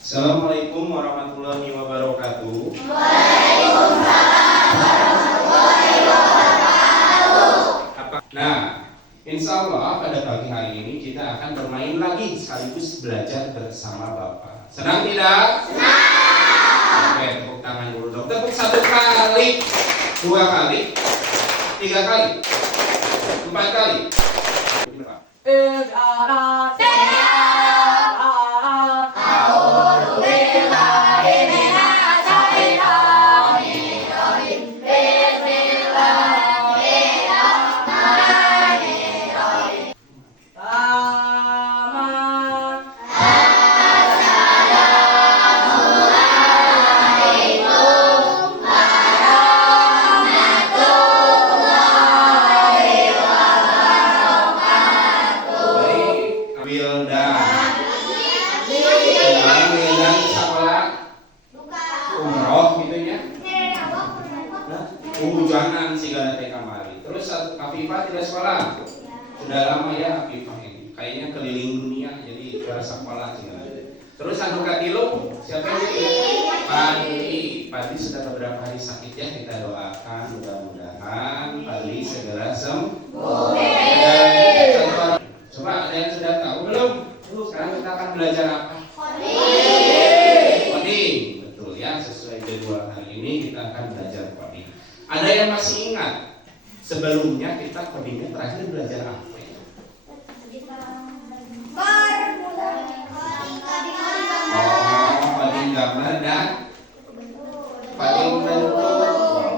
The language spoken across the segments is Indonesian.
Assalamualaikum warahmatullahi wabarakatuh. Nah, insya Allah pada pagi hari ini kita akan bermain lagi sekaligus belajar bersama Bapak. Senang tidak? Senang. Oke, tepuk tangan dulu dong. Tepuk 1 kali, 2 kali, 3 kali, 4 kali. Hujanan segala TK kamari. Terus Afifah tidak sekolah. Sudah lama ya Afifah ini. Kayaknya keliling dunia jadi berasa sekolah segala. Terus anu katilu siapa ini? Padi sudah beberapa hari sakit ya, kita doakan mudah-mudahan Padi segera sembuh. Coba ada yang sudah tahu belum? Sekarang kita akan belajar apa? Coding. Betul ya, sesuai jadwal hari ini kita akan belajar coding. Ada yang masih ingat sebelumnya kita codingnya terakhir belajar apa? Coding gambar dan coding bentuk.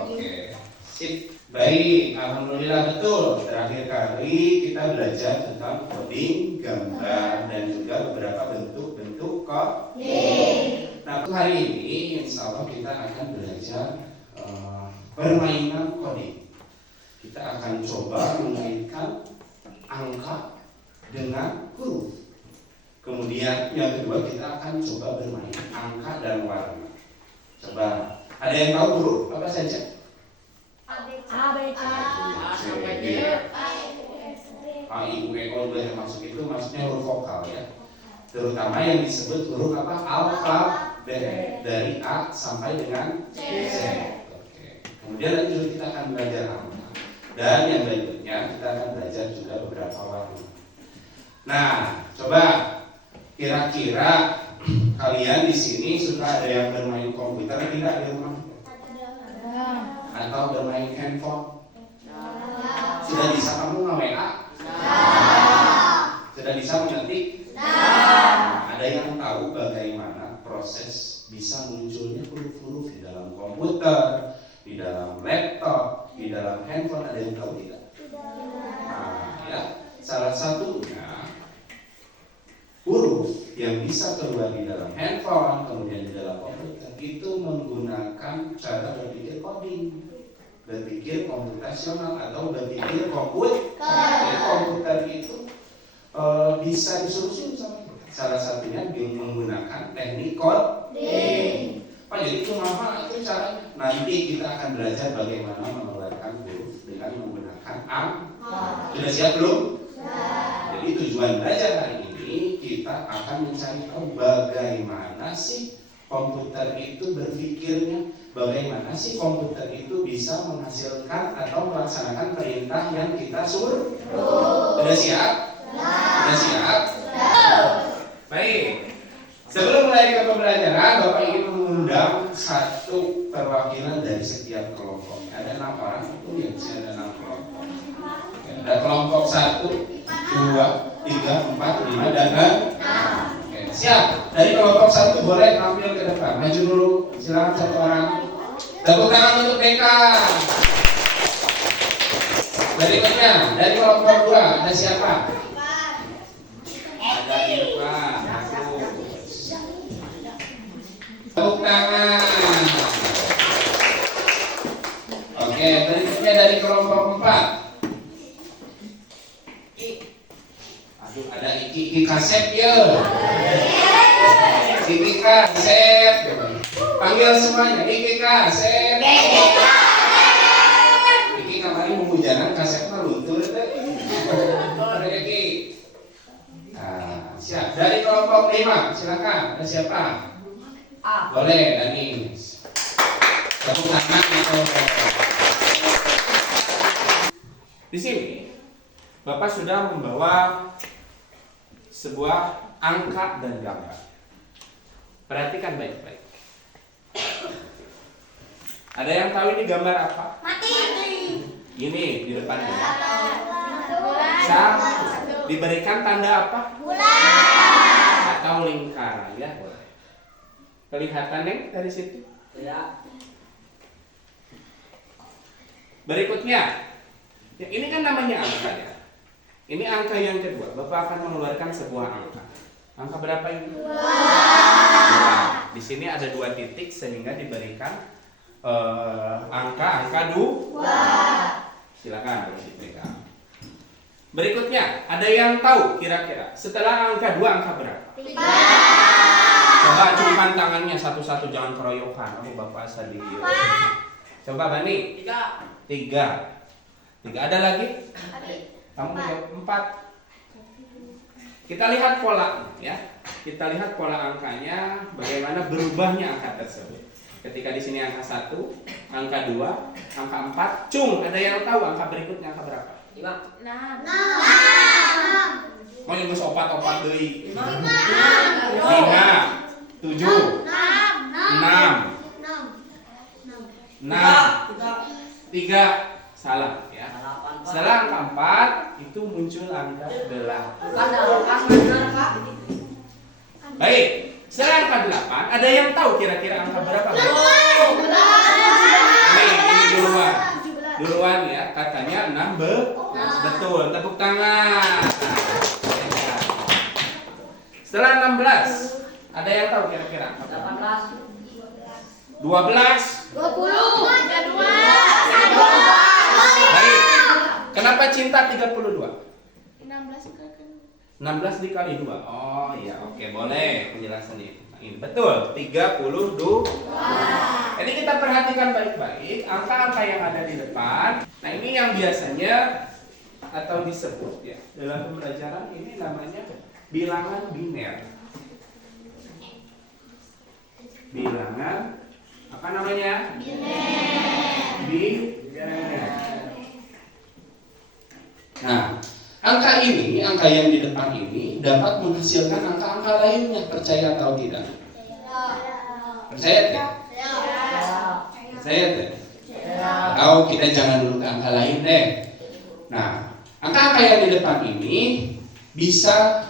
Oke, sip. Baik, alhamdulillah betul. Terakhir kali kita belajar tentang coding gambar dan juga beberapa bentuk-bentuk coding. Nah, hari ini insya Allah kita akan belajar permainan coding. Kita akan coba mengaitkan angka dengan huruf. Kemudian yang kedua kita akan coba bermain angka dan warna. Coba, ada yang tahu huruf apa saja? A, I, U, E, O yang masuk itu maksudnya huruf vokal ya. Terutama yang disebut huruf apa? Alfabet dari A sampai dengan Z. Kemudian nanti kita akan belajar angka. Dan yang berikutnya kita akan belajar juga beberapa warna. Nah, coba kira-kira kalian di sini suka ada yang bermain komputer tidak di rumah? Atau bermain handphone? Sudah bisa kamu nge-WA? Sudah bisa mengetik? Ada yang tahu bagaimana proses bisa munculnya huruf-huruf di dalam komputer, di dalam laptop, di dalam handphone? Ada yang tahu tidak? Nah, ya, salah satunya huruf yang bisa keluar di dalam handphone, kemudian di dalam komputer itu menggunakan cara berpikir coding, berpikir komputasional atau berpikir komputer. Jadi komputer itu bisa disuruh sama kita. Salah satunya menggunakan teknik coding. Pak, jadi itu apa itu caranya? Nanti kita akan belajar bagaimana mengeluarkan huruf dengan menggunakan angka. Sudah siap belum? Jadi tujuan belajar hari ini kita akan mencari tahu bagaimana sih komputer itu berpikirnya, bagaimana sih komputer itu bisa menghasilkan atau melaksanakan perintah yang kita suruh. Sudah siap? Sudah siap? Baik. Sebelum mulai ke pembelajaran, Bapak ingin mengundang satu perwakilan dari setiap kelompoknya. Ada 6 orang itu ya, bisa ada 6 kelompok. Ya, ada kelompok 1, 2, 3, 4, 5 dan 6. Oke, siap. Dari kelompok 1 boleh tampil ke depan. Maju dulu. Silakan satu orang. Tepuk tangan untuk mereka. Berikutnya dari kelompok 2 ada siapa? Ada Irfan. Tepuk tangan. Oke, berikutnya dari kelompok 4. Aduh, ada Iki Kasep ya. Iki Kasep. Panggil semuanya, Iki Kasep. Iki kemarin hujanan Kasepnya luntur deh. Iki. Nah, siap. Dari kelompok 5, silakan. Ada siapa? A. Boleh, Danis. Tepuk tangan itu. Di sini Bapak sudah membawa sebuah angka dan gambar. Perhatikan baik-baik. Ada yang tahu ini gambar apa? Mati. Ini di depannya. Bulan. Diberikan tanda apa? Bulan. Atau lingkaran ya. Kelihatan nih dari situ. Ya. Berikutnya, ya, ini kan namanya angka ya. Ini angka yang kedua. Bapak akan mengeluarkan sebuah angka. Angka berapa ini? 2. Di sini ada 2 titik sehingga diberikan angka 2. Silakan harus dipegang. Berikutnya, ada yang tahu kira-kira setelah angka 2 angka berapa? 3. Coba acungkan tangannya satu-satu, jangan keroyokan. Aku Bapak sedih. Coba Bani. 3. Ada lagi? Kamu jawab 4. Kita lihat pola ya. Kita lihat pola angkanya, bagaimana berubahnya angka tersebut. Ketika di sini angka 1, angka 2, angka 4, cung, ada yang tahu angka berikutnya angka berapa? 5. 6. Mau yang opat-opat deui. 5. 5, 7, 6, 3, salah ya. Setelah angka 4 itu muncul angka 8. Baik, setelah angka 8 ada yang tahu kira-kira angka berapa? Ini duluan ya, katanya 16. Betul, tepuk tangan. Setelah 16 ada yang tahu kira-kira angka berapa? 12. 20. Baik. Kenapa cinta 32? 16 dikali 2. Oh iya, oke, boleh penjelasannya. Ini betul, 32. Jadi kita perhatikan baik-baik angka-angka yang ada di depan. Nah, ini yang biasanya atau disebut ya dalam pembelajaran ini namanya bilangan biner. Bilangan apa namanya? Biner. Nah, angka ini, angka yang di depan ini dapat menghasilkan angka-angka lainnya, percaya atau tidak? Percaya tidak? Percaya tidak? Atau kita jangan dulu ke angka lain deh. Nah, angka-angka yang di depan ini bisa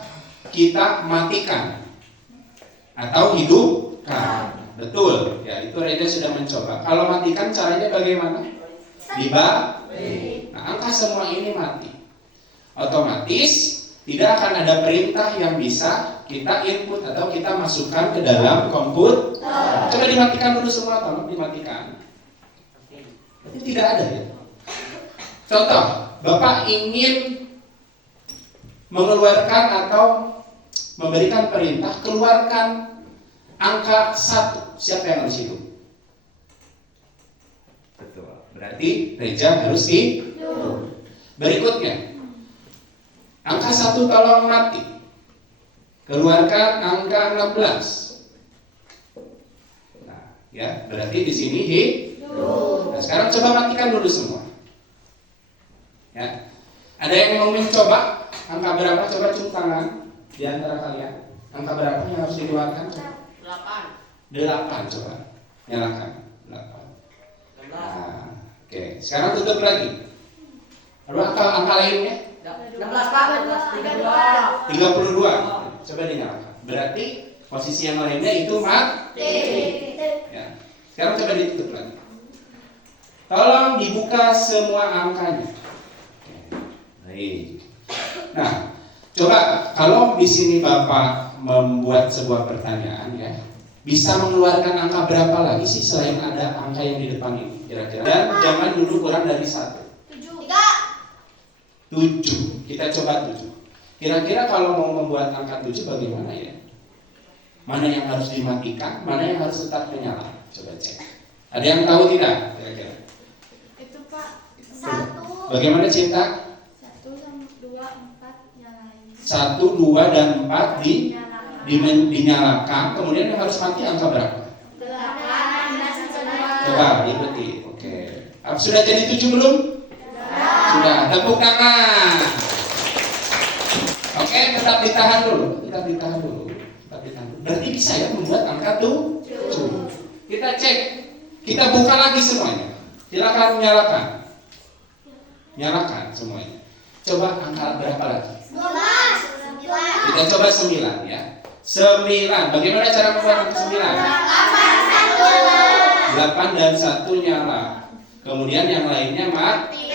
kita matikan atau hidupkan. Betul, ya itu Reda sudah mencoba. Kalau matikan caranya bagaimana? Dibalik. Nah, angka semua ini mati. Otomatis tidak akan ada perintah yang bisa kita input atau kita masukkan ke dalam komputer. Coba dimatikan dulu semua, tolong dimatikan. Ini tidak ada ya. Contoh, Bapak ingin mengeluarkan atau memberikan perintah keluarkan angka 1. Siapa yang harus hidup? Betul. Berarti Reja harus hidup. Berikutnya, angka 1 tolong mati. Keluarkan angka 16. Nah, ya, berarti di sini hidup. Nah, sekarang coba matikan dulu semua. Ya. Ada yang mau mencoba angka berapa? Coba cium tangan di antara kalian. Angka berapa yang harus dikeluarkan? 8 coba. Nyalakan. 8. Nah, oke. Sekarang tutup lagi. Lalu angka lainnya? 16 Pak. 32. Coba dinyalakan. Berarti posisi yang lainnya itu mati. Ya. Sekarang coba ditutup lagi. Tolong dibuka semua angkanya. Baik. Nah, coba kalau di sini Bapak membuat sebuah pertanyaan ya, bisa mengeluarkan angka berapa lagi sih selain ada angka yang di depan ini kira-kira? Dan jangan dulu kurang dari 1. 7. Kita coba 7. Kira-kira kalau mau membuat angka 7 bagaimana ya? Mana yang harus dimatikan, mana yang harus tetap menyala? Coba cek. Ada yang tahu tidak kira-kira? Itu Pak, 1. Bagaimana Cinta? 1 sama 2, 4 nyalain. 1, 2, dan 4 dinyalakan. Kemudian yang harus mati angka berapa? Coba diikuti. Oke. Sudah jadi 7 belum? Sudah. Tepuk tangan. Oke, tetap ditahan dulu. Berarti bisa ya membuat angka 7. Kita cek. Kita buka lagi semuanya. Silakan nyalakan semuanya. Coba angka berapa lagi? 9. Kita coba 9 ya. 9. Bagaimana cara membuat angka 9? 8 dan 1 nyala. Kemudian yang lainnya mati.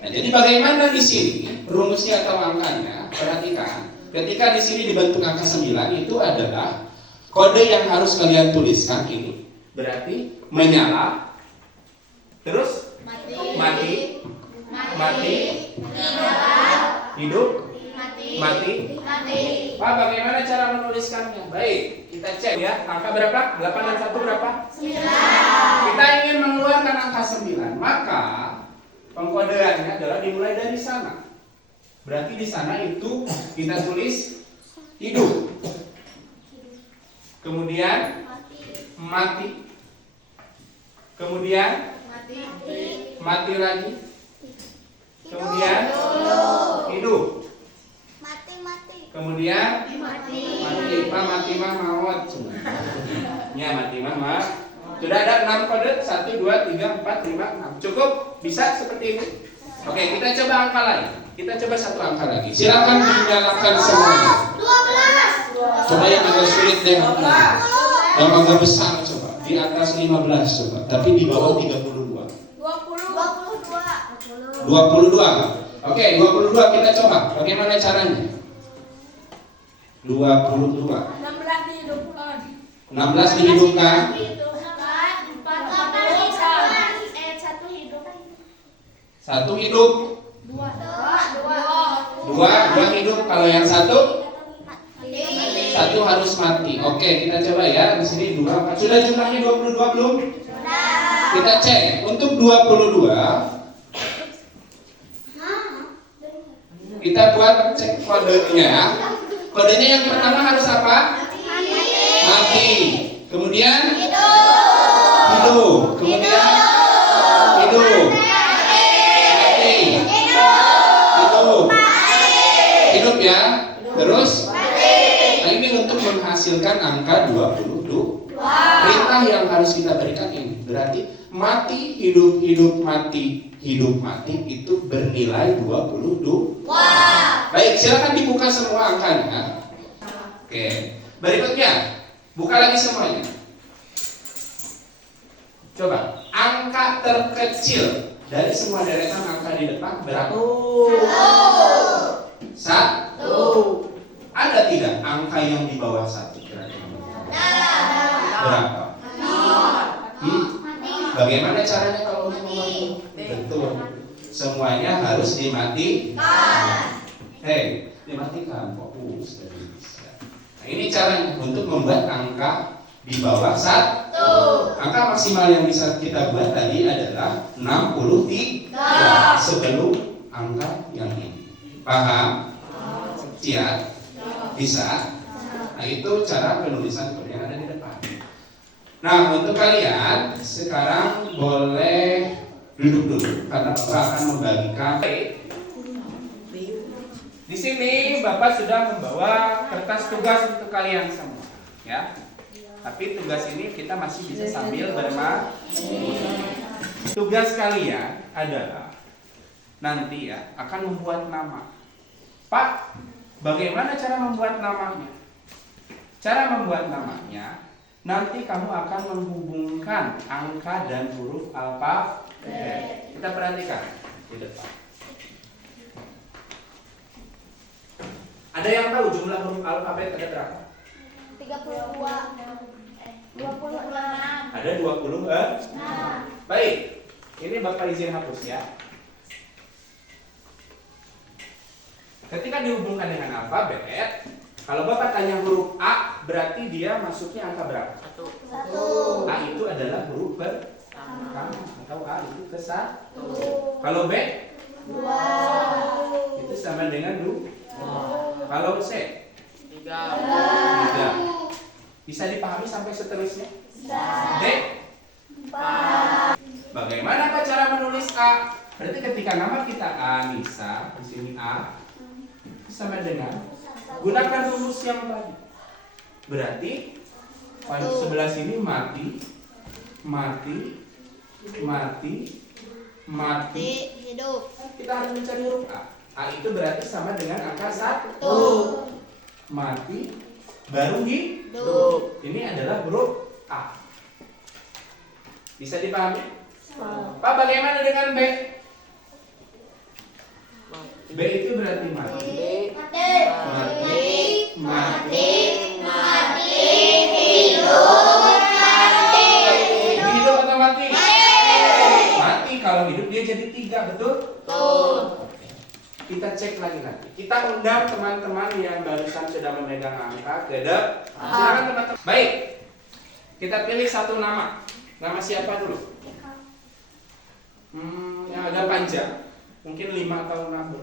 Nah, jadi bagaimana di sini rumusnya atau angkanya? Perhatikan. Ketika di sini dibentuk angka 9 itu adalah kode yang harus kalian tuliskan ini. Berarti menyala, terus mati, hidup, mati. Pak, bagaimana cara menuliskannya? Baik, kita cek ya. Angka berapa? 8 dan 1 berapa? 9. Kita ingin mengeluarkan angka 9, maka pengkodeannya adalah dimulai dari sana. Berarti di sana itu kita tulis hidup. Kemudian mati. Kemudian mati lagi. Kemudian hidup. Kemudian mati maut. Ya, mati maut. Sudah ada 6 kode. 1, 2, 3, 4, 5, 6. Cukup? Bisa seperti ini? Oke, kita coba angka lain. Kita coba satu angka lagi. Silakan dinyalakan semuanya. 12. Coba yang agak sulit deh. Yang agak besar coba. Di atas 15 coba. Tapi di bawah 32. 22. Oke, 22 kita coba. Bagaimana caranya? 22. 16 dihidupkan. 1 hidup. 2 hidup. Kalau yang 1 harus mati. Oke, kita coba ya. Di sini 2. Sudah jumlahnya 22 belum? Kita cek. Untuk 22 kita buat cek kodenya. Kodenya yang pertama harus apa? Mati. Kemudian hidup. Kemudian hidup. Mati. Hidup ya. Terus nah ini untuk menghasilkan angka 22. Perintah yang harus kita berikan ini. Berarti mati, hidup, mati, hidup, mati itu bernilai 22. Baik, silakan dibuka semua angkanya. Oke, berikutnya buka lagi semuanya. Coba, angka terkecil dari semua deretan angka di depan berapa? 1. Ada tidak angka yang di bawah 1 kira-kira? Berapa? Bagaimana caranya kalau untuk membantu? Betul. Semuanya harus dimatikan. Dimatikan. Fokus. Nah, ini caranya untuk membuat angka di bawah 1. Angka maksimal yang bisa kita buat tadi adalah 63 sebelum angka yang ini. Paham? Siap? Bisa? Nah, itu cara penulisan kode yang ada di depan. Nah, untuk kalian sekarang boleh duduk dulu karena Bapak akan membagikan. Di sini Bapak sudah membawa kertas tugas untuk kalian semua, ya. Tapi tugas ini kita masih bisa sambil bermain. Tugas kalian adalah nanti ya akan membuat nama. Pak, bagaimana cara membuat namanya? Cara membuat namanya, nanti kamu akan menghubungkan angka dan huruf alfabet. Kita perhatikan di depan. Ada yang tahu jumlah huruf alfabet ada berapa? 26. Ada 20. Baik, ini Bapak izin hapus ya. Ketika dihubungkan dengan alfabet, kalau Bapak tanya huruf A, berarti dia masuknya angka berapa? 1. A itu adalah huruf pertama atau A itu ke 1. Kalau B 2. itu sama dengan 2. Kalau C 3. Bisa dipahami sampai seterusnya? D 4. tulis A. Berarti ketika nama kita Anissa, di sini A sama dengan gunakan rumus yang tadi. Berarti sebelah sini mati, mati, mati, mati. Hidup. Kita harus mencari huruf A. A itu berarti sama dengan angka 1. Mati, baru hidup. Ini adalah huruf A. Bisa dipahami? Pak, bagaimana dengan B? B itu berarti mati. Mati, hidup atau mati? Mati. Kalau hidup dia jadi 3, betul? Kita cek lagi nanti. Kita undang teman-teman yang barusan sudah memegang angka ke depan. Silakan teman-teman. Baik. Kita pilih satu nama. Nama siapa dulu? Yang agak panjang. Mungkin 5 atau 6.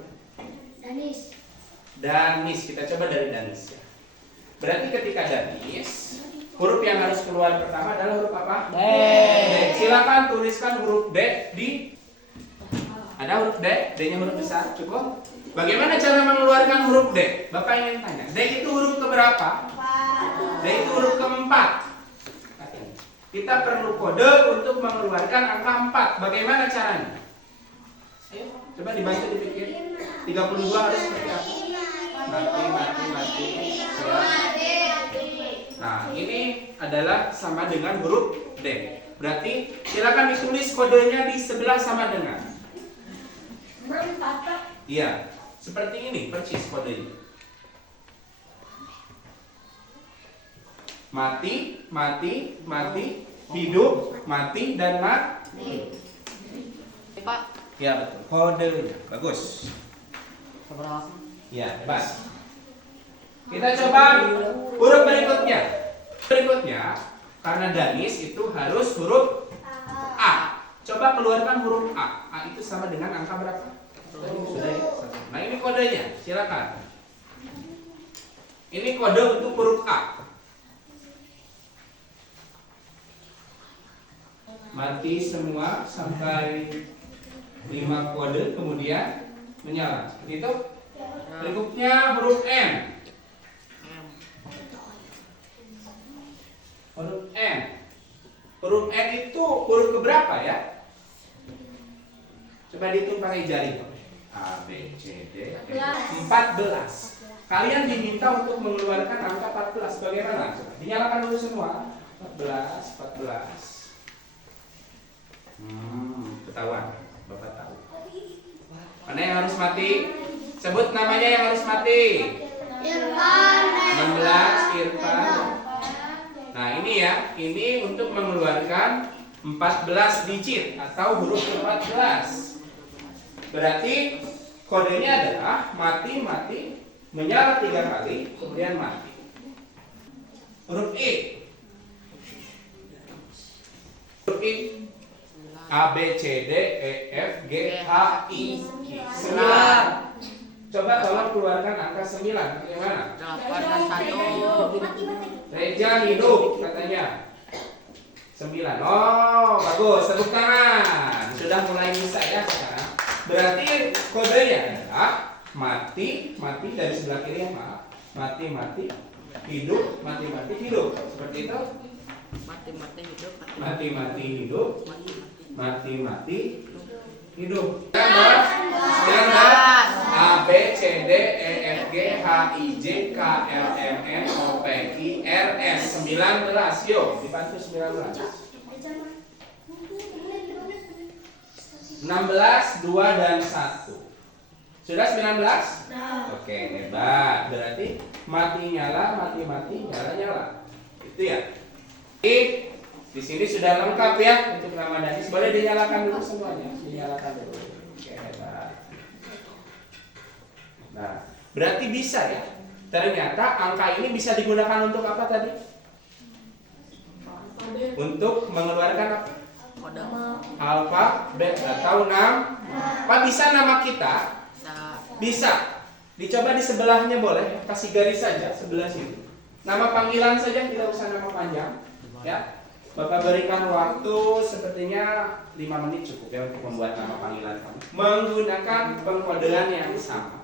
Danis. Kita coba dari Danis ya. Berarti ketika Danis, huruf yang harus keluar pertama adalah huruf apa? D. Silakan tuliskan huruf D di. Ada huruf D? D-nya huruf besar, cukup? Bagaimana cara mengeluarkan huruf D? Bapak ingin tanya. D itu huruf keberapa? D itu huruf keempat. Kita perlu kode untuk mengeluarkan angka 4. Bagaimana caranya? Ayo, coba dibantu dipikir. 32 harus seperti apa? Mati. Nah, ini adalah sama dengan huruf D. Berarti silakan ditulis kodenya di sebelah sama dengan. Iya, seperti ini persis kodenya. Mati, hidup, mati, dan mati. Pak. Ya betul. Kodenya bagus. Ya, bas. Kita coba huruf berikutnya. Karena Danis itu harus huruf A. Coba keluarkan huruf A. A itu sama dengan angka berapa? Sudah ya? Nah, ini kodenya. Silakan. Ini kode untuk huruf A. Mati semua sampai 5 kode, kemudian menyala. Seperti itu. Berikutnya huruf M. Huruf M. Huruf M itu huruf keberapa ya? Coba dihitung pakai jari. A, B, C, D, E. 14. Kalian diminta untuk mengeluarkan angka 14. Bagaimana? Coba dinyalakan dulu semua. 14. Ketahuan. Bapak tahu. Mana yang harus mati? Sebut namanya yang harus mati. 16, Irfan. Nah, ini ya. Ini untuk mengeluarkan 14 digit atau huruf 14. Berarti kodenya adalah mati, menyala 3 kali, kemudian mati. Huruf I. Huruf I. A, B, C, D, E, F, G, H, I. 9. Coba tolong keluarkan angka 9. Bagaimana? 1. Reja hidup katanya. 9. Oh, bagus. Tepuk tangan. Sudah mulai bisa ya sekarang. Berarti kodenya adalah mati dari sebelah kiri ya, maaf. Mati, hidup, mati, hidup. Seperti itu. Mati hidup. Mati, hidup. Mati, hidup. 19. A, B, C, D, E, F, G, H, I, J, K, L, M, N, O, P, Q, R, S. 19. Yuk, dibantu 19. 16, 2, dan 1. Sudah 19? Oke, hebat. Berarti mati, nyala, mati, nyala. Itu ya. Di sini sudah lengkap ya untuk nama Danis. Boleh dinyalakan dulu semuanya. Dinyalakan dulu. Oke, hebat. Nah, berarti bisa ya. Ternyata angka ini bisa digunakan untuk apa tadi? Untuk mengeluarkan apa? Alfabet atau nama. Pak, bisa nama kita? Bisa. Dicoba di sebelahnya boleh. Kasih garis saja sebelah sini. Nama panggilan saja, tidak usah nama panjang. Ya. Bapak berikan waktu sepertinya 5 menit cukup ya untuk membuat nama panggilan kamu menggunakan pengkodean yang sama.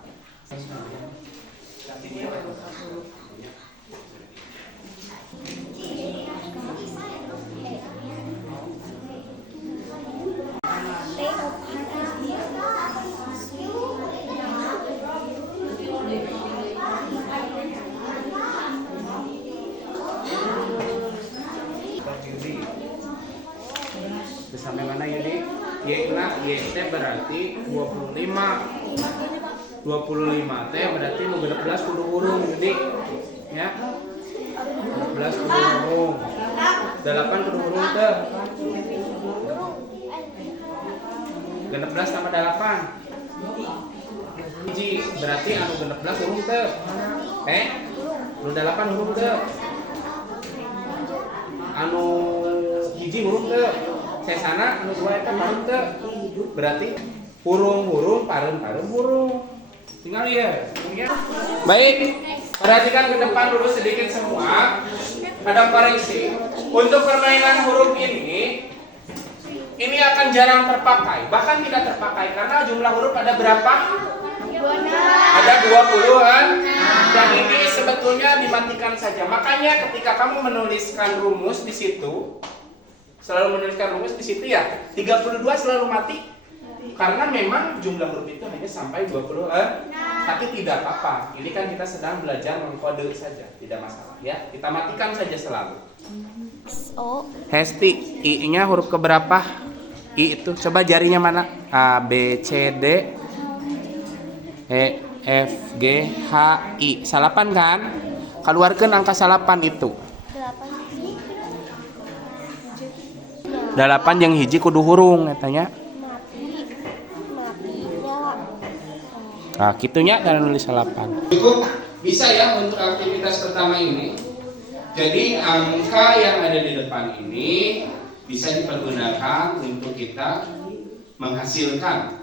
Sampai mana Yudi? Y teh berarti 25. 25 teh berarti nu 16 kudu urung Yudi. Ya. 16 kudu urung. 8 kudu urung teh. 16 tambah 8. Hiji berarti anu 16 urung teh. Nu 8 urung teh. Anu hiji urung teh. Sesana anu 2 eta pareun teu. Berarti hurung-hurung pareun-pareun hurung. Tinggal ya. Baik. Perhatikan ke depan dulu sedikit semua. Ada koreksi. Untuk permainan huruf ini akan jarang terpakai. Bahkan tidak terpakai karena jumlah huruf ada berapa? Ada 20-an. Dan ini sebetulnya dimatikan saja. Makanya ketika kamu menuliskan rumus di situ, selalu menuliskan rumus di situ ya 32 selalu mati karena memang jumlah huruf itu hanya sampai 20 tapi tidak apa-apa, ini kan kita sedang belajar mengkode saja, tidak masalah ya, kita matikan saja selalu. Hesti, I nya huruf keberapa? I itu, coba jarinya mana? A, B, C, D E, F, G, H, I, salapan kan? Keluarkan angka salapan itu 8 yang hiji kudu hurung katanya. Nah, kitunya cara nulis 8. Cukup bisa ya untuk aktivitas pertama ini. Jadi angka yang ada di depan ini bisa dipergunakan untuk kita menghasilkan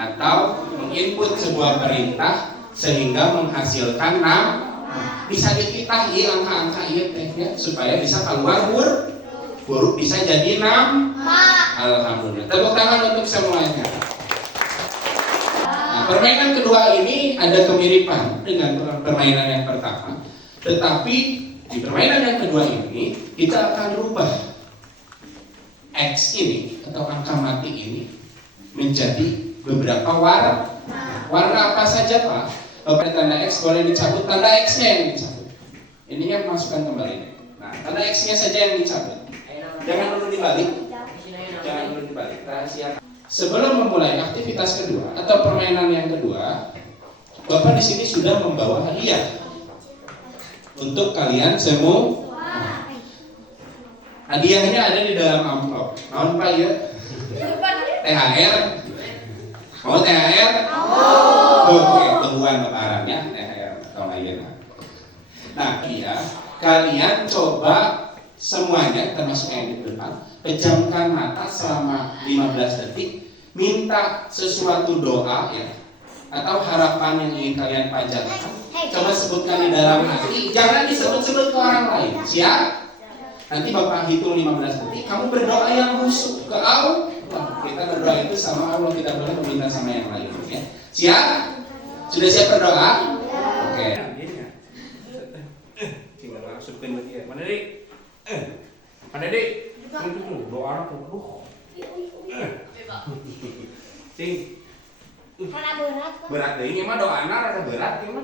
atau menginput sebuah perintah sehingga menghasilkan bisa dititahi angka-angka iya ya, supaya bisa keluar huruf bisa jadi 6. Alhamdulillah. Tepuk tangan untuk semuanya. Nah, permainan kedua ini ada kemiripan dengan permainan yang pertama. Tetapi di permainan yang kedua ini kita akan rubah X ini atau angka mati ini menjadi beberapa warna. Warna apa saja Pak? Pada tanda X boleh dicabut, tanda X-nya yang dicabut. Ininya masukkan kembali. Nah, tanda X-nya saja yang dicabut. Jangan dulu dibalik. Jangan dulu dibalik. Rahasia. Sebelum memulai aktivitas kedua atau permainan yang kedua, Bapak di sini sudah membawa hadiah untuk kalian semua. Hadiahnya ada di dalam amplop. Naon Pak ya? THR. Mau THR? Oke, tungguan lebarannya THR atau lainnya. Nah, iya, kalian coba semuanya termasuk yang di depan pejamkan mata selama 15 detik, minta sesuatu doa ya atau harapan yang ingin kalian panjatkan. Coba sebutkan di dalam hati, jangan disebut-sebut ke orang lain. Siap? Nanti Bapak hitung 15 detik, kamu berdoa yang khusyuk ke Allah. Kita berdoa itu sama Allah, tidak boleh meminta sama yang lain ya. Siap? Sudah siap berdoa? Oke. Tinggal masukin dia. Mana Dik? Mana Dik? Doa anak tuh. Cing. Berat deh, ini mah doa anak rada berat ini mah.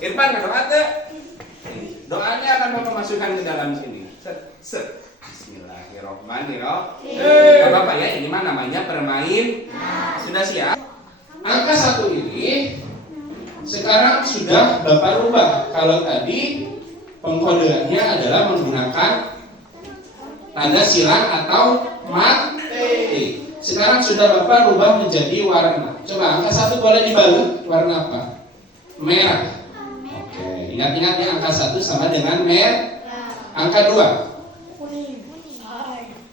Irfan nggak doa tuh. Doanya akan Bapak masukkan ke dalam sini. Set. Bismillahirrohmanirrohim. Bapak ya, ini mah namanya permain. Sudah siap? Angka 1 ini sekarang sudah Bapak rubah. Kalau tadi pengkodeannya adalah menggunakan tanda silang atau mate. Sekarang sudah Bapak rubah menjadi warna. Coba angka 1 boleh dibalut warna apa? Merah. Oke, ingat-ingat ya, angka 1 sama dengan merah. Angka 2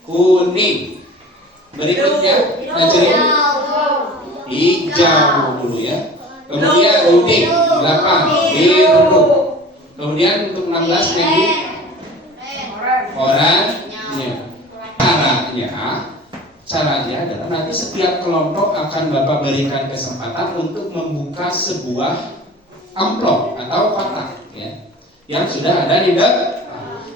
kuning. Berikutnya Najrin hijau dulu ya. Kemudian kuning 8 biru. Kemudian untuk 16 Negi oranye. Caranya adalah nanti setiap kelompok akan Bapak berikan kesempatan untuk membuka sebuah amplop atau kotak ya, yang sudah ada di depan.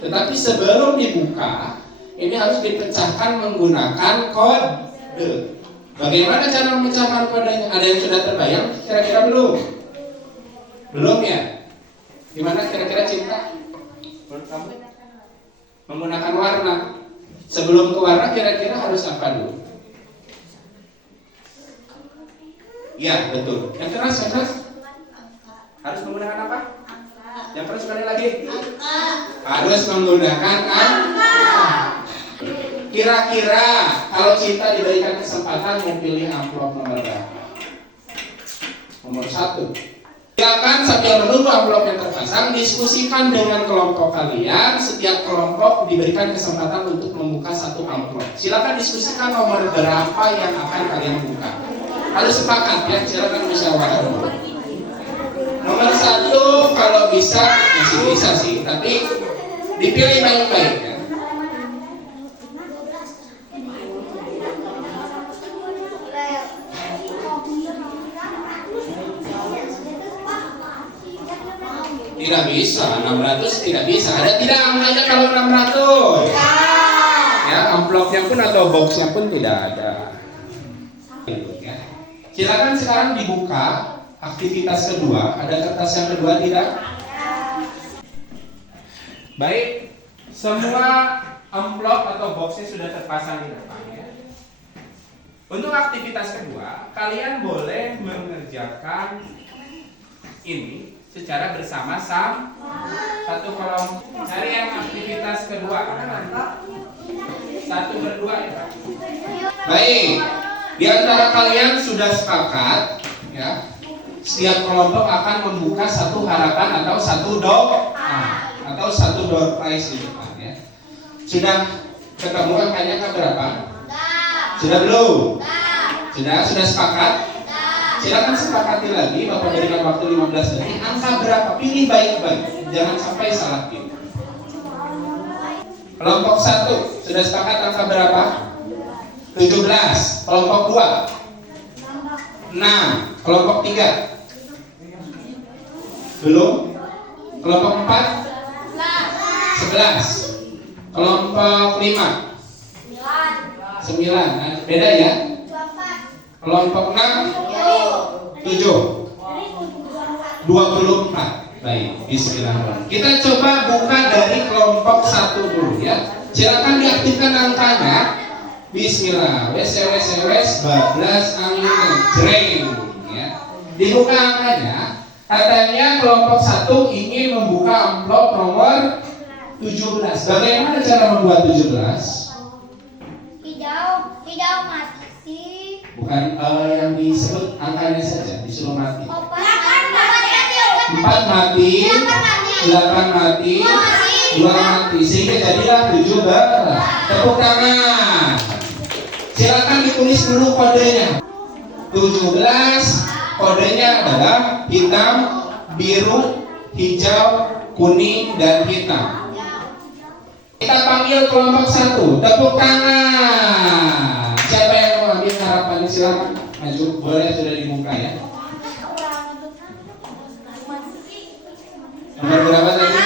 Tetapi sebelum dibuka, ini harus dipecahkan menggunakan kode. Bagaimana cara memecahkan kodenya? Ada yang sudah terbayang? Kira-kira belum? Belum ya? Gimana kira-kira Cinta? Menggunakan warna. Sebelum ke warna kira-kira harus apa dulu? Ya betul. Yang keras. Harus menggunakan apa? Yang keras sekali lagi. Harus menggunakan angka. Kira-kira kalau Cinta diberikan kesempatan mau pilih amplop nomor berapa? Nomor 1. Silakan sambil menunggu amplop yang terpasang, diskusikan dengan kelompok kalian. Setiap kelompok diberikan kesempatan untuk membuka satu amplop. Silakan diskusikan nomor berapa yang akan kalian buka. Harus sepakat ya, silakan musyawarah. Nomor 1 kalau bisa masih bisa sih, tapi dipilih baik-baik ya. Tidak bisa, 600 tidak bisa. Ada tidak angkanya kalau 600? Ya, amplopnya pun atau boxnya pun tidak ada. Silakan sekarang dibuka aktivitas kedua. Ada kertas yang kedua tidak? Baik, semua amplop atau boxnya sudah terpasang di depan ya. Untuk aktivitas kedua, kalian boleh mengerjakan ini secara bersama-sama. Satu kolom. Cari yang aktivitas kedua. 1 berdua ya. Baik. Di antara kalian sudah sepakat ya. Setiap kelompok akan membuka satu harapan atau satu doa atau satu door prize di depan ya. Sudah ketemu angkanya berapa? Sudah belum? Sudah sepakat? Silakan sepakati lagi, Bapak berikan waktu 15 detik. Angka berapa? Pilih baik-baik, jangan sampai salah pilih. Kelompok 1 sudah sepakat angka berapa? 17. Kelompok 2 6. Kelompok 3 belum. Kelompok 4 11. Kelompok 5 9. Beda ya. Kelompok 6 7 24. Baik, bismillah. Kita coba buka dari kelompok 1 dulu ya. Silakan diaktifkan angkanya. Bismillah. Wes bablas angin jreng ya. Dibuka angkanya. Katanya kelompok 1 ingin membuka amplop nomor 17. Bagaimana cara membuat 17? Hijau mati. Bukan yang disebut angkanya saja, disuruh mati. 4 mati, 8 mati, 2 mati, sehingga jadilah 17. Tepuk tangan. Silakan ditulis dulu kodenya. 17, kodenya adalah hitam, biru, hijau, kuning, dan hitam. Kita panggil kelompok 1. Tepuk tangan. Siapa yang mau ambil harapan? Silakan maju. Boleh, sudah dibuka ya. Nomor berapa tadi?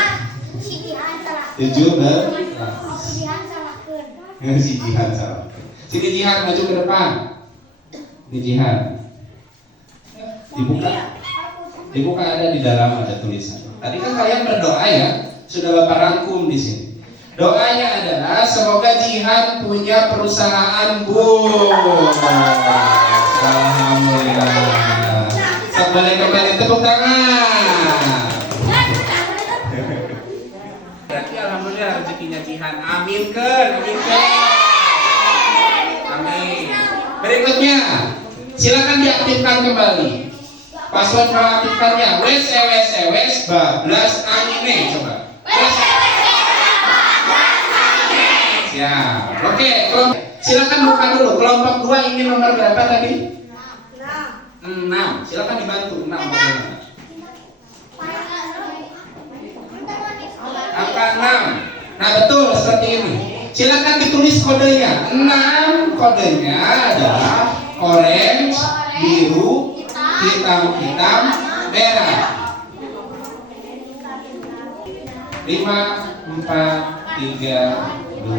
17. Si Jihan salah. Sini Jihan, maju ke depan. Ini Jihan. Dibuka ada di dalam ada tulisan. Tadi kan kalian berdoa ya. Sudah Bapak rangkum di sini. Doanya adalah semoga Jihan punya perusahaan bus. Alhamdulillah. Kembali tepuk tangan. Berarti alhamdulillah rezekinya Jihan. Amin. Amin. Berikutnya, silakan diaktifkan kembali. Password mengaktifkannya. Wes bablas angine coba. Ya, oke. Silakan buka dulu. Kelompok 2 ingin nomor berapa tadi? 6. Silakan dibantu. 6 bagaimana? Angka 6. Nah betul. seperti ini. Silakan ditulis kodenya. 6 kodenya adalah orange, biru, hitam, merah. 5, 4, 3, 2,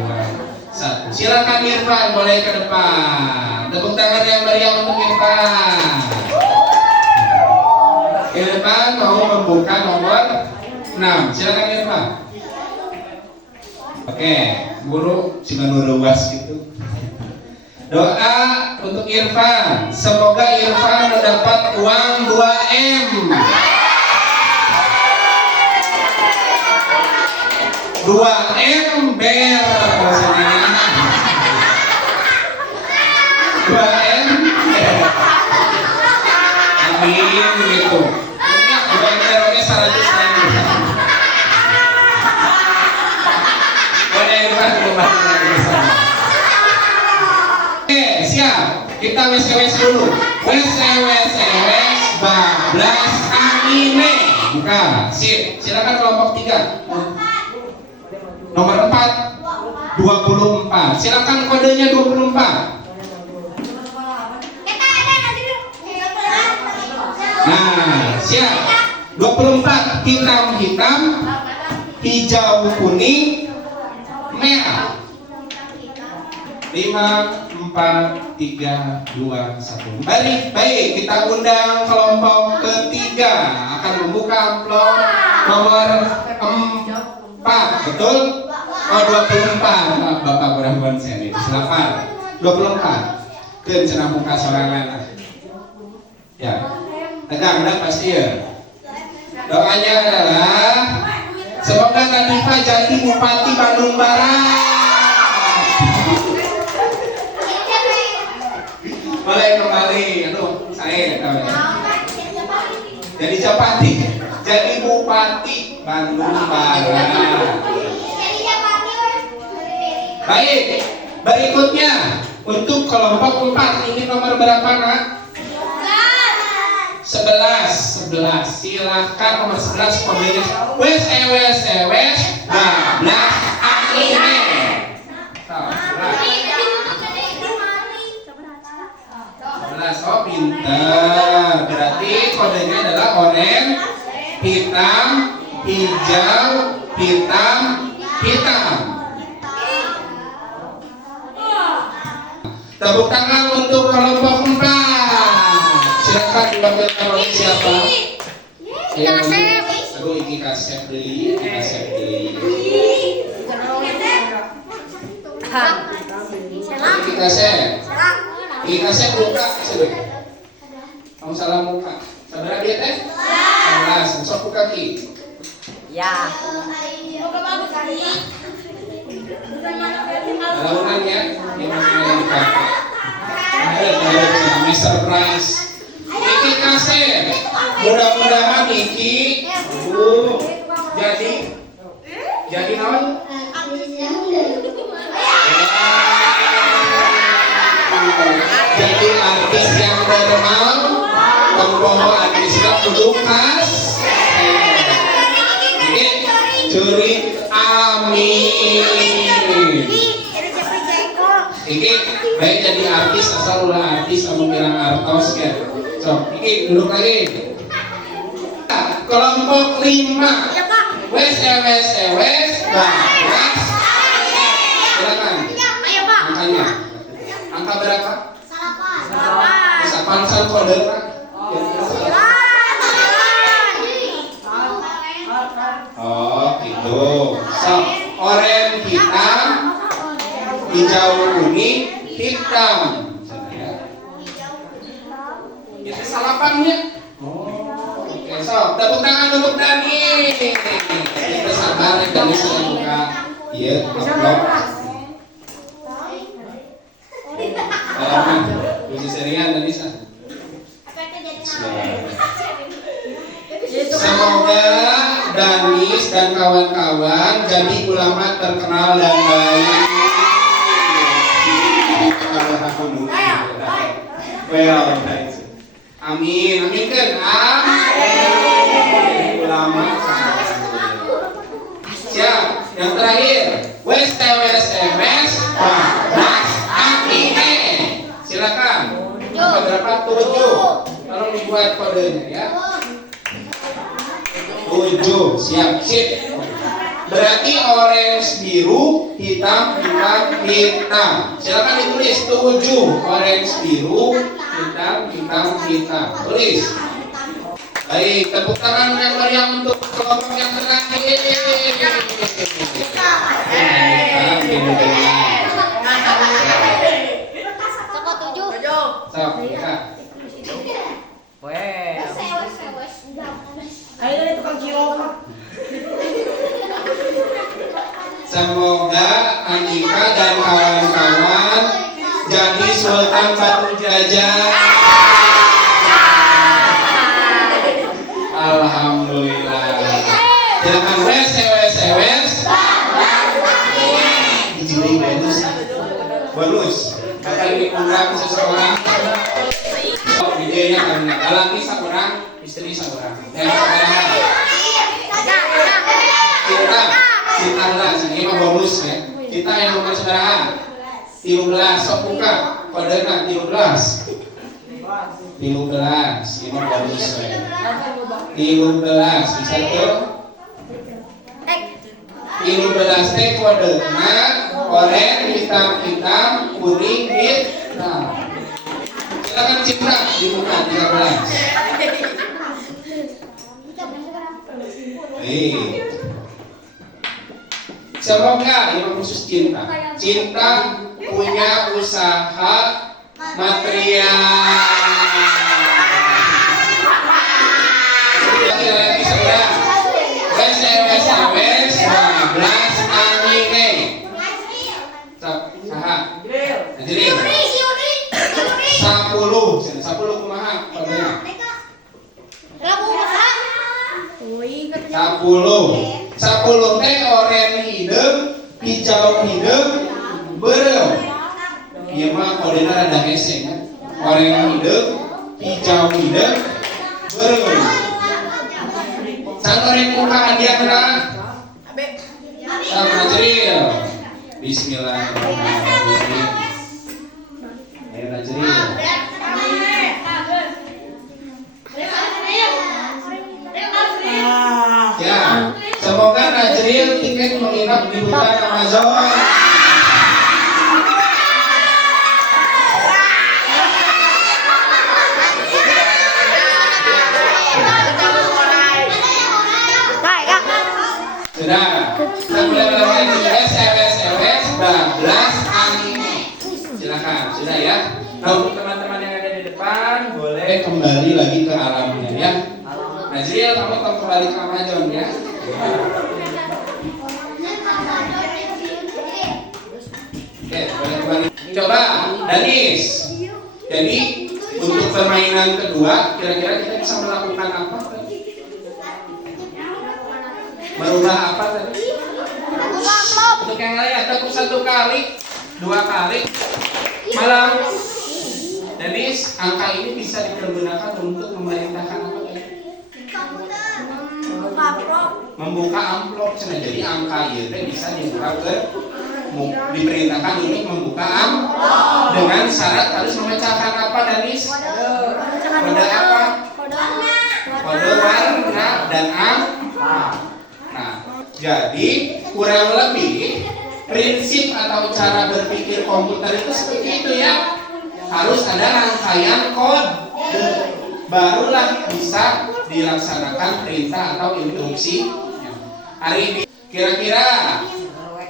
1. Silakan Irfan, boleh ke depan. Tepuk tangan yang meriah untuk Irfan. Irfan mau membuka nomor 6. Silakan Irfan. Oke, guru cuma luas gitu. Doa untuk Irfan. Semoga Irfan mendapat uang 2M. 2 ember maksudnya. 2 ember. Amin gitu. 2 embernya 100 ribu. Boleh Irfan kembali bersama. Oke, siap. Kita wes dulu. Wes bablas anime. Buka. Sip. Silakan kelompok 3. Nomor 4, 24. Silakan kodenya 24. Nah, siap. 24 hitam, hijau kuning, merah. 5, 4, 3, 2, 1. Baik, kita undang kelompok ketiga akan membuka amplop nomor 4, betul? Oh 24, Bapak Brahman Seni. Silakan. 24. Ke cenah muka sorangan. Ya. Tegang pasti ya. Doanya adalah semoga Nadifa jadi Bupati Bandung Barat. Boleh kembali. Aduh, saya tahu. Jadi Japati, jadi Bupati Bandung Barat. Baik, berikutnya untuk kelompok 4 ini nomor berapa nak? 11. Silahkan nomor 11 kodenya. Wes bablas anime. Oh pintar. Berarti kodenya adalah orange, hitam, hijau, hitam. Tepuk tangan untuk kelompok 4. Silakan diwakilkan oleh siapa? Aduh, ini kasep dulu. Iki kasep buka. Kamu salah muka. Saudara dia teh? Salah, sok buka ki. Ya. Lalunan ya, ini masih ada di kakak. Ada surprise. Iki kasep. Mudah-mudahan Iki jadi naon? Jadi artis yang normal, pembawa artisnya Lukas. Ini curi amin. Iki baik jadi artis asal ulah artis kamu bilang artos ya. So, Iki duduk lagi. Kelompok 5. Wes bablas. Silakan. Angkanya. Angka berapa? 8 san kode Pak. Oh, gitu. So, oranye hitam, hijau kuning, hitam. Itu salapannya. Oh, oke. So, tepuk tangan untuk Dani. Kita sabar ya, Dani sudah buka. Iya, amplop. Puji serian Dani sah. Semoga Danis dan kawan-kawan jadi ulama terkenal dan baik. Amin, amin kan? Amin. Ulama. Siap. Yang terakhir, WSTWSMS bablas amine. Silakan. Angka berapa? 7. Tolong dibuat kodenya ya. 7. Siap. Sip. Berarti orange biru, hitam, hitam, hitam. Silakan ditulis 7. Orange biru, hitam, hitam, hitam. Tulis. Baik, tepuk tangan yang meriah untuk kelompok yang terakhir. Toko 7. Sok, ya. Ayo ini tukang cilok. Semoga Andika dan kawan-kawan jadi Sultan Batu Jajar. Alhamdulillah. Silakan wes. Dijilai bonus. Kakak ini undang seseorang. Idenya karena laki seorang, istri seorang. Kita lah, ini mah bonus ya. Kita yang nomor saudara 13, sok buka kodenya 13. 13, ini mah bonus ya. 13, bisa tuh. 13 teh kodenya oranye, hitam, kuning, hitam. Silakan Citra dibuka 13. Semoga yang khusus cinta punya usaha material. Lagi sebelah. WSMS 12 amine. Saha? Najril. 10 kumaha kodenya? 10 teh oranye hideung, hijau hideung, beureum. Ieu mah kodena rada hese kan. Oranye hideung, hijau hideung, beureum. Santorin muka hadiah berapa? Sama Najril. Bismillahirrahmanirrahim. Ayo Najril. Ya, semoga Najril tiket menginap di hutan Amazon. Sudah, mulai melakukan SMS 12 amine. Silakan, sudah ya. Nah, untuk teman-teman yang ada di depan boleh kembali lagi ke alamnya ya. Najril, kamu kembali ke Amazon ya. Oke, boleh kembali. Coba, Danis. Jadi untuk permainan kedua, kira-kira kita bisa melakukan apa? Merubah apa tadi? Untuk yang lain, tepuk 1 kali, 2 kali. Malam. Danis, angka ini bisa dipergunakan untuk memerintahkan apa tadi? Membuka amplop. Jadi angka itu bisa diperintahkan untuk membuka amplop dengan syarat harus memecahkan apa Danis? Kode apa? Kode warna dan angka. Nah, jadi kurang lebih prinsip atau cara berpikir komputer itu seperti itu ya. Harus ada rangkaian kode, barulah bisa dilaksanakan perintah atau instruksi. Hari ini kira-kira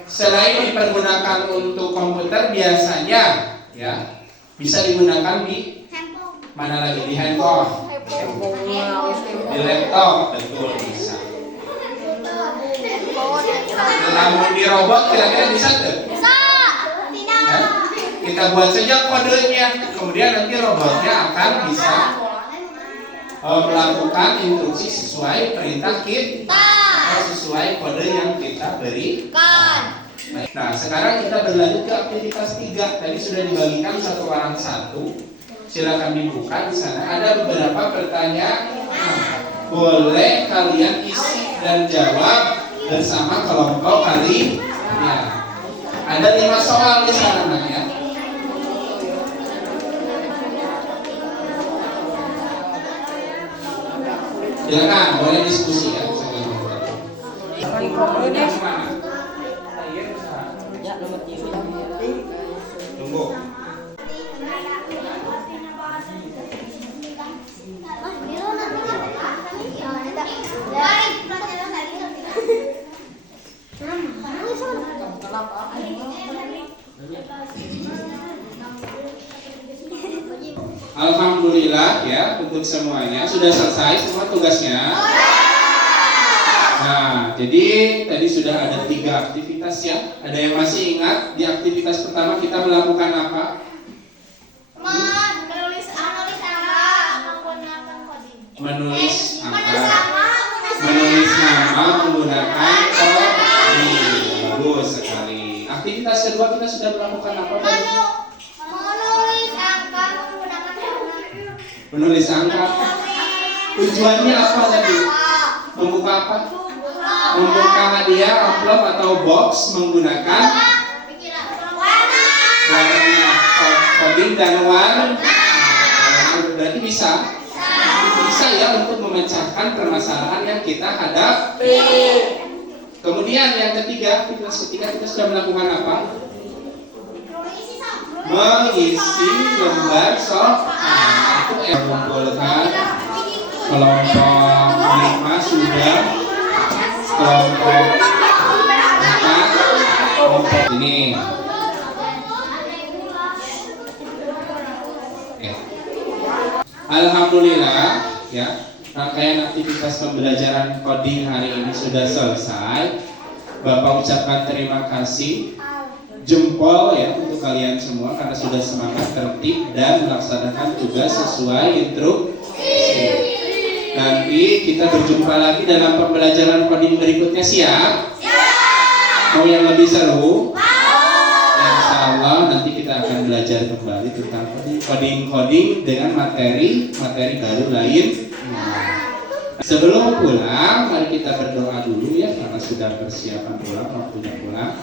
selain dipergunakan untuk komputer biasanya ya bisa digunakan di mana lagi? Di handphone, di laptop, betul bisa. Namun di robot kira-kira bisa tuh? Bisa. Ya? Kita buat saja kodenya, kemudian nanti robotnya akan bisa melakukan instruksi sesuai perintah kita, sesuai kode yang kita berikan. Nah, sekarang kita berlanjut ke aktivitas 3. Tadi sudah dibagikan satu orang satu. Silakan dibuka di sana. Ada beberapa pertanyaan. Boleh kalian isi dan jawab bersama kelompok kali ya. Ada 5 soal di sana Nak, ya. Silakan, boleh diskusi ya. Tunggu. Alhamdulillah ya, untuk semuanya sudah selesai semua tugasnya. Nah, jadi tadi sudah ada 3 aktivitas ya. Ada yang masih ingat di aktivitas pertama kita melakukan apa? Menulis angka. Menulis nama menggunakan coding. Bagus sekali. Aktivitas kedua kita sudah melakukan apa tadi? Menulis angka. Tujuannya apa tadi? Membuka apa? Membuka hadiah, amplop atau box menggunakan warna, coding dan warna. Berarti bisa ya untuk memecahkan permasalahan yang kita hadapi. Kemudian yang ketiga, aktivitas ketiga kita sudah melakukan apa? Mengisi lembar soal. Itu yang mengumpulkan kelompok 5 sudah, kelompok 4, kelompok ini. Oke. Alhamdulillah ya, rangkaian aktivitas pembelajaran coding hari ini sudah selesai. Bapak ucapkan terima kasih, jempol ya untuk kalian semua karena sudah semangat, tertib dan melaksanakan tugas sesuai instruksi. Nanti kita berjumpa lagi dalam pembelajaran coding berikutnya, siap? Mau yang lebih seru? Insya Allah nanti kita akan belajar kembali tentang coding dengan materi baru lain. Sebelum pulang, mari kita berdoa dulu ya karena sudah persiapan pulang, waktunya pulang.